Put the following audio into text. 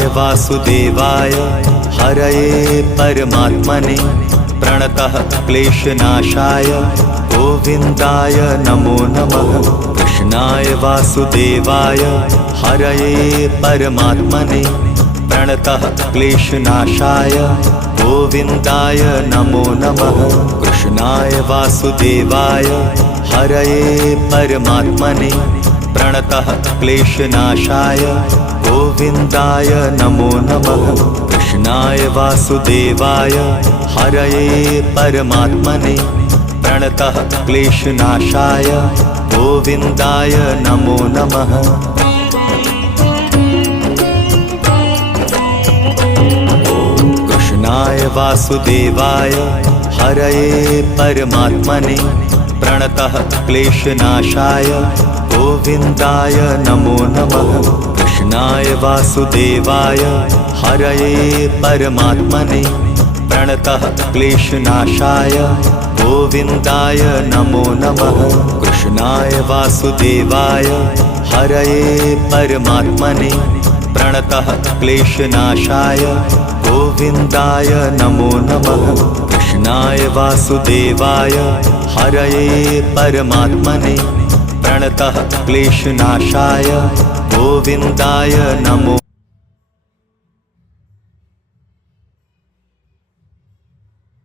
कृष्णाय वासुदेवाय हरये परमात्मने प्रणतः क्लेशनाशाय गोविन्दाय नमो नमः। कृष्णाय वासुदेवाय हरये परमात्मने प्रणतः क्लेशनाशाय गोविन्दाय नमो नमः। कृष्णाय वासुदेवाय हरये परमात्मने प्रणतः क्लेशनाशाय गोविन्दाय नमो नमः। कृष्णाय वासुदेवाय हरये परमात्मने प्रणतः क्लेशनाशाय गोविन्दाय नमो नमः। कृष्णाय वासुदेवाय हरये परमात्मने प्रणतः क्लेशनाशाय गोविन्दाय नमो नमः। कृष्णाय वासुदेवाय हरये परमात्मने प्रणतः क्लेशनाशाय गोविन्दाय नमो नमः। कृष्णाय वासुदेवाय हरये परमात्मने प्रणतः क्लेशनाशाय गोविन्दाय नमो नमः। कृष्णाय वासुदेवाय हरये परमात्मने प्रणतः क्लेशनाशाय गोविन्दाय नमो